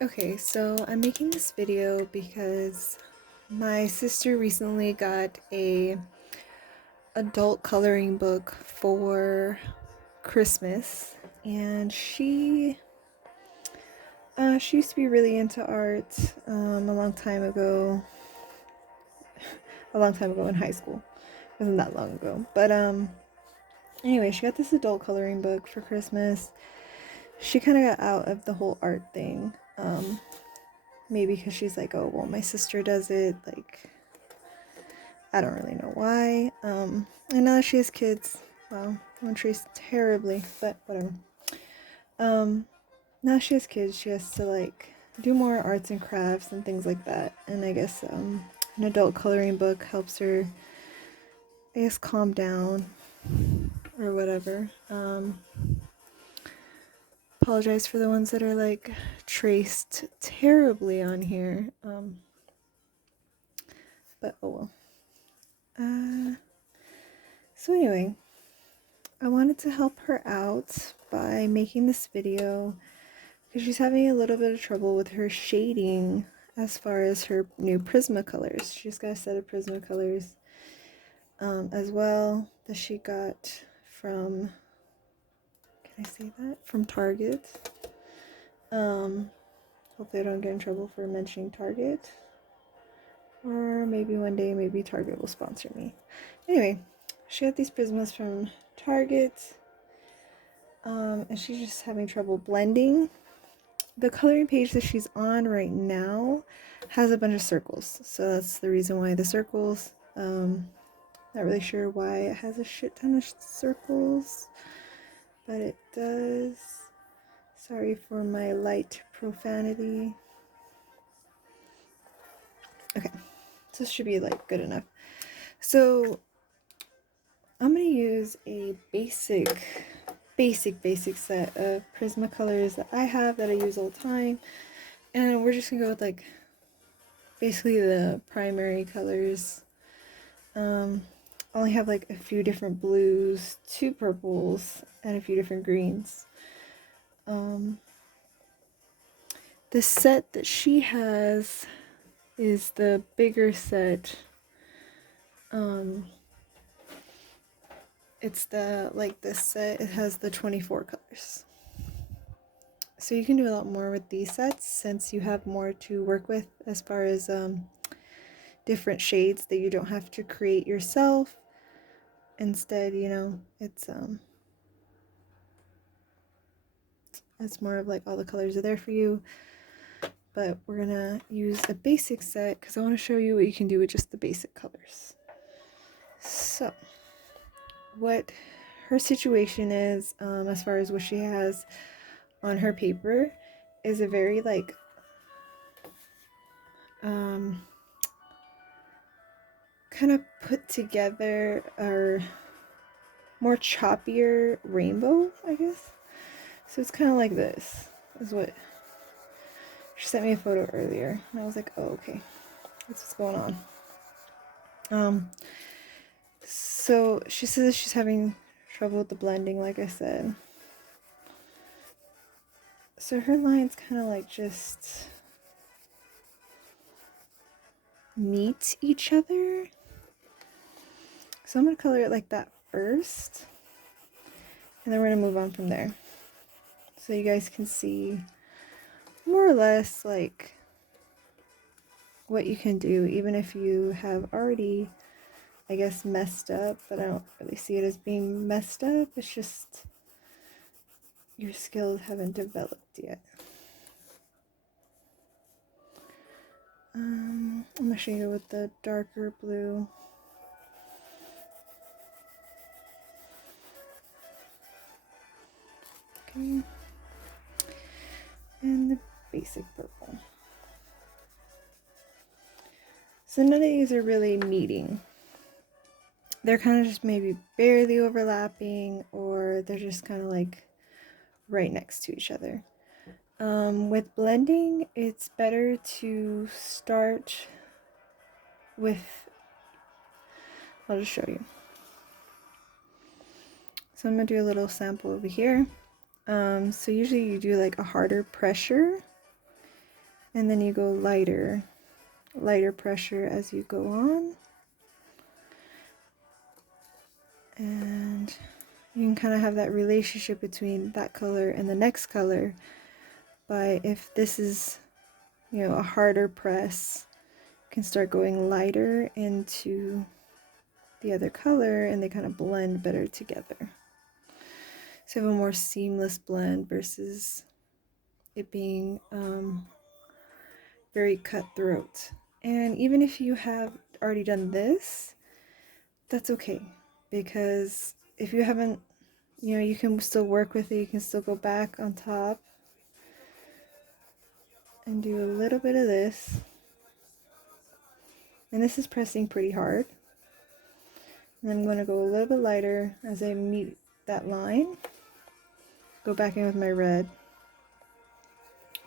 Okay, so I'm making this video because my sister recently got a adult coloring book for Christmas, and she used to be really into art a long time ago in high school. It wasn't that long ago, but anyway, she got this adult coloring book for Christmas. She kind of got out of the whole art thing. Maybe because she's like, oh well, my sister does it, like I don't really know why. And now that she has kids, wow, I'm gonna trace terribly, but whatever. Um, Now she has kids, she has to like do more arts and crafts and things like that. And I guess an adult coloring book helps her, I guess, calm down or whatever. Apologize for the ones that are like traced terribly on here. But oh well. So anyway, I wanted to help her out by making this video because she's having a little bit of trouble with her shading as far as her new Prisma colors. She's got a set of Prisma colors as well that she got from, can I say that? From Target. Hopefully I don't get in trouble for mentioning Target. Or maybe one day, maybe Target will sponsor me. Anyway, she got these Prismas from Target. And she's just having trouble blending. The coloring page that she's on right now has a bunch of circles, so that's the reason why the circles. Not really sure why it has a shit ton of circles, but it does. Sorry for my light profanity. Okay, so this should be like good enough. So I'm gonna use a basic set of Prismacolors that I have that I use all the time, and we're just gonna go with like basically the primary colors. I only have like a few different blues, two purples, and a few different greens. The set that she has is the bigger set. It's the like this set. It has the 24 colors. So you can do a lot more with these sets since you have more to work with as far as different shades that you don't have to create yourself. Instead, you know, it's more of like all the colors are there for you. But we're gonna use a basic set because I want to show you what you can do with just the basic colors. So what her situation is, as far as what she has on her paper, is a very like kind of put together or more choppier rainbow, I guess. So it's kind of like this is what she sent me a photo earlier, and I was like, oh okay, that's what's going on. So she says she's having trouble with the blending, like I said. So her lines kind of like just meet each other. So I'm going to color it like that first, and then we're going to move on from there. So you guys can see more or less like what you can do, even if you have already, I guess, messed up, but I don't really see it as being messed up. It's just your skills haven't developed yet. I'm going to show you with the darker blue. Okay. And the basic purple. So none of these are really meeting. They're kind of just maybe barely overlapping, or they're just kind of like right next to each other. With blending, it's better to start with, I'll just show you. So I'm going to do a little sample over here. So usually you do like a harder pressure, And then you go lighter pressure as you go on. And you can kind of have that relationship between that color and the next color by, if this is, you know, a harder press, you can start going lighter into the other color and they kind of blend better together. So you have a more seamless blend versus it being very cutthroat. And even if you have already done this, that's okay, because if you haven't, you know, you can still work with it. You can still go back on top and do a little bit of this. And this is pressing pretty hard. And I'm going to go a little bit lighter as I meet that line. Go back in with my red.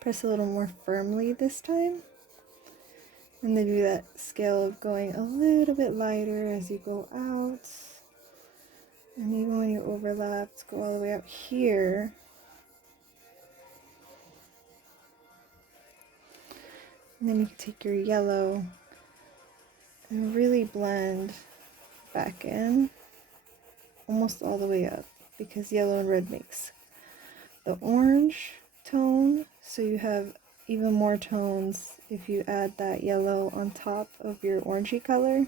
Press a little more firmly this time. And then do that scale of going a little bit lighter as you go out. And even when you overlap, go all the way up here. And then you can take your yellow and really blend back in almost all the way up, because yellow and red makes the orange tone, so you have even more tones if you add that yellow on top of your orangey color.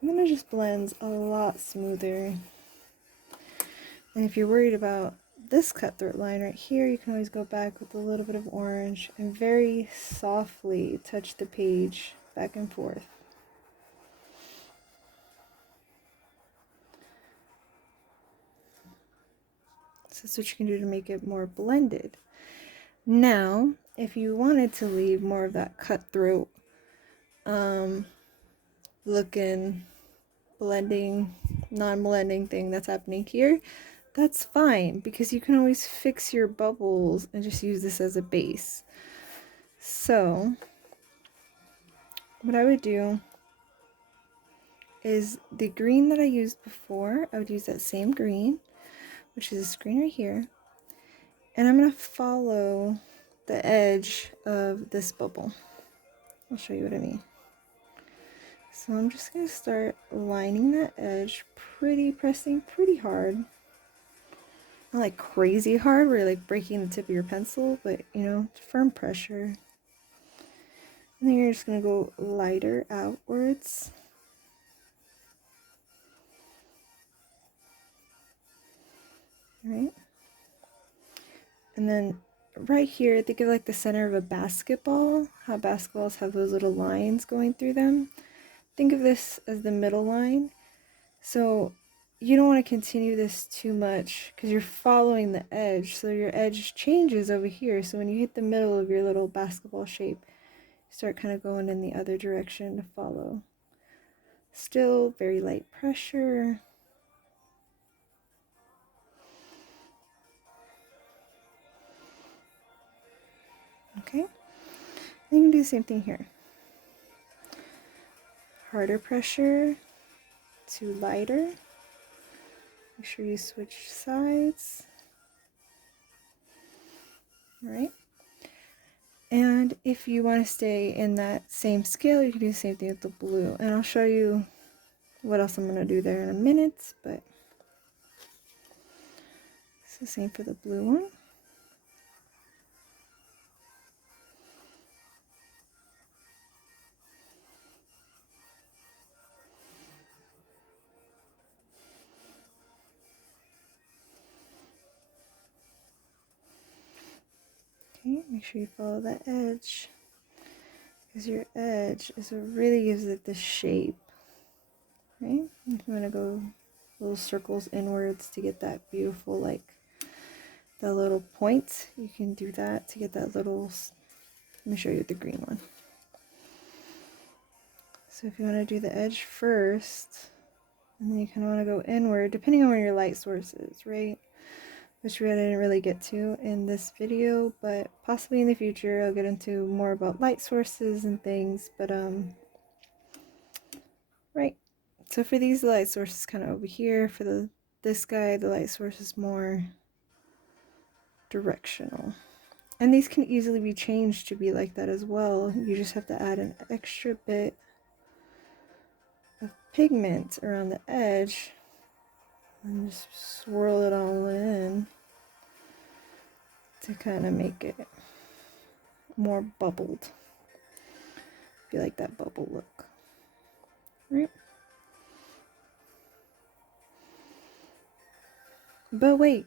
And then it just blends a lot smoother. And if you're worried about this cutthroat line right here, you can always go back with a little bit of orange and very softly touch the page back and forth. So that's what you can do to make it more blended. Now, if you wanted to leave more of that cutthroat looking blending, non-blending thing that's happening here, that's fine, because you can always fix your bubbles and just use this as a base. So what I would do is the green that I used before, I would use that same green, which is this green right here, and I'm going to follow the edge of this bubble. I'll show you what I mean. So I'm just going to start lining that edge, pressing pretty hard. Not like crazy hard where you're like breaking the tip of your pencil, but you know, firm pressure. And then you're just going to go lighter outwards. Right? And then right here, think of like the center of a basketball, how basketballs have those little lines going through them. Think of this as the middle line. So you don't want to continue this too much because you're following the edge. So your edge changes over here. So when you hit the middle of your little basketball shape, you start kind of going in the other direction to follow. Still very light pressure. Okay. You can do the same thing here. Harder pressure to lighter. Make sure you switch sides. All right. And if you want to stay in that same scale, you can do the same thing with the blue. And I'll show you what else I'm going to do there in a minute, but it's the same for the blue one. Okay, make sure you follow that edge, because your edge is what really gives it the shape. Right? If you want to go little circles inwards to get that beautiful, like the little point, you can do that to get that little. Let me show you the green one. So if you want to do the edge first, and then you kind of want to go inward, depending on where your light source is, right? Which I didn't really get to in this video, but possibly in the future I'll get into more about light sources and things, but right. So for these, the light source is kind of over here. For this guy, the light source is more directional. And these can easily be changed to be like that as well. You just have to add an extra bit of pigment around the edge and just swirl it all in to kind of make it more bubbled. If you like that bubble look. Right? But wait,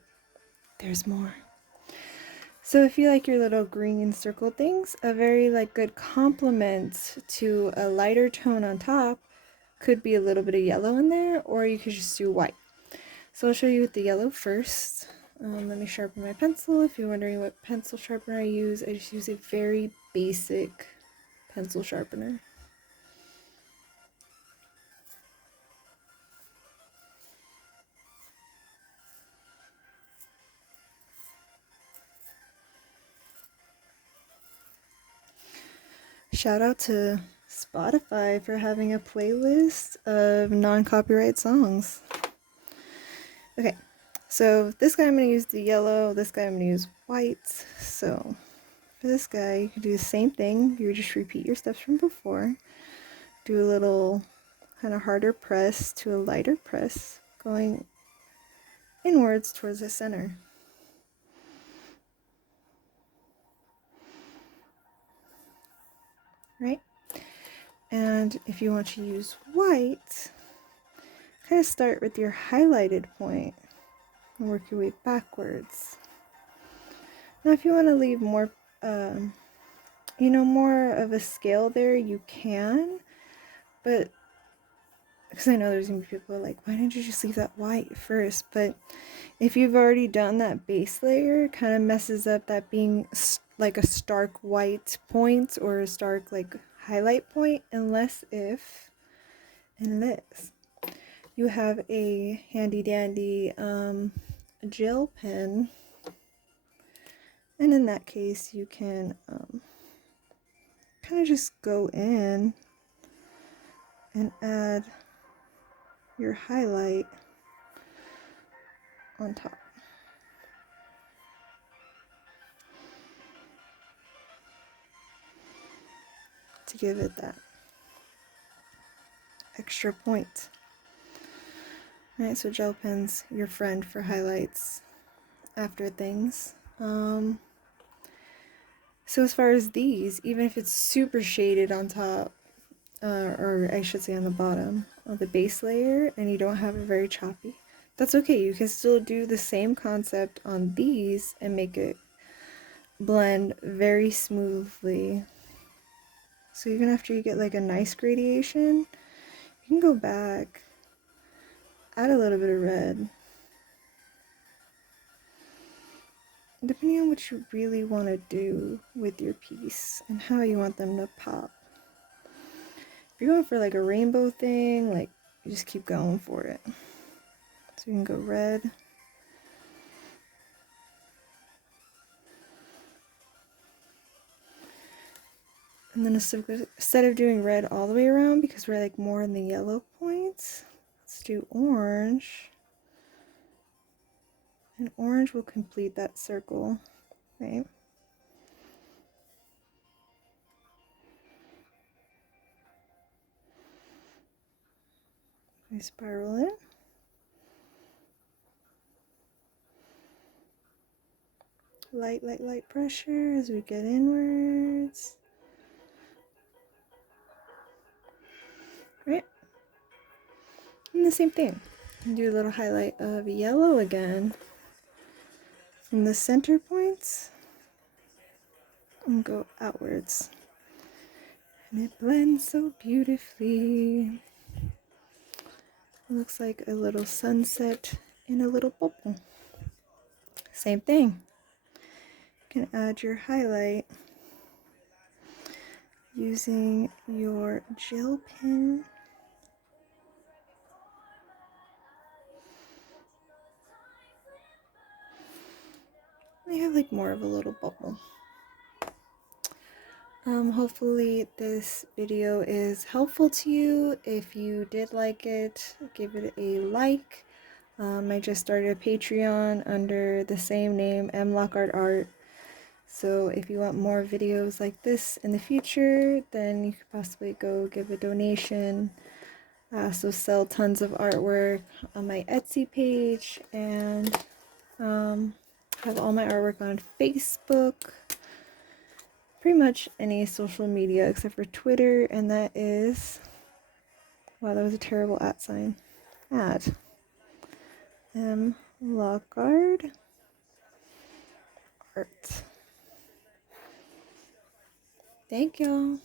there's more. So if you like your little green circle things, a very like good complement to a lighter tone on top could be a little bit of yellow in there, or you could just do white. So I'll show you with the yellow first. Let me sharpen my pencil. If you're wondering what pencil sharpener I use a very basic pencil sharpener. Shout out to Spotify for having a playlist of non-copyright songs. Okay, so this guy I'm going to use the yellow, this guy I'm going to use white. So for this guy, you can do the same thing. You just repeat your steps from before. Do a little kind of harder press to a lighter press, going inwards towards the center. Right? And if you want to use white, kind of start with your highlighted point and work your way backwards. Now if you want to leave more, more of a scale there, you can, but because I know there's gonna be people who are like, why didn't you just leave that white first? But if you've already done that base layer, it kind of messes up that being like a stark white point or a stark like highlight point, unless you have a handy dandy gel pen, and in that case you can kind of just go in and add your highlight on top. To give it that extra point. Alright, so gel pen's your friend for highlights after things. So as far as these, even if it's super shaded on top, or I should say on the bottom of the base layer, and you don't have it very choppy, that's okay. You can still do the same concept on these and make it blend very smoothly. So even after you get like a nice gradation, you can go back, add a little bit of red, depending on what you really want to do with your piece and how you want them to pop. If you're going for like a rainbow thing, like you just keep going for it. So you can go red. And then instead of doing red all the way around, because we're like more in the yellow points, let's do orange. And orange will complete that circle, right? I spiral in. Light, light, light pressure as we get inwards. Right? And the same thing. Do a little highlight of yellow again from the center points and go outwards. And it blends so beautifully. It looks like a little sunset in a little bubble. Same thing. You can add your highlight using your gel pen. I have like more of a little bubble. Hopefully this video is helpful to you. If you did like it, give it a like. I just started a Patreon under the same name, mlockart art. So if you want more videos like this in the future, then you could possibly go give a donation. I also sell tons of artwork on my Etsy page, and have all my artwork on Facebook. Pretty much any social media except for Twitter, and that is, wow, that was a terrible @ sign. At Lockhart Art. Thank y'all.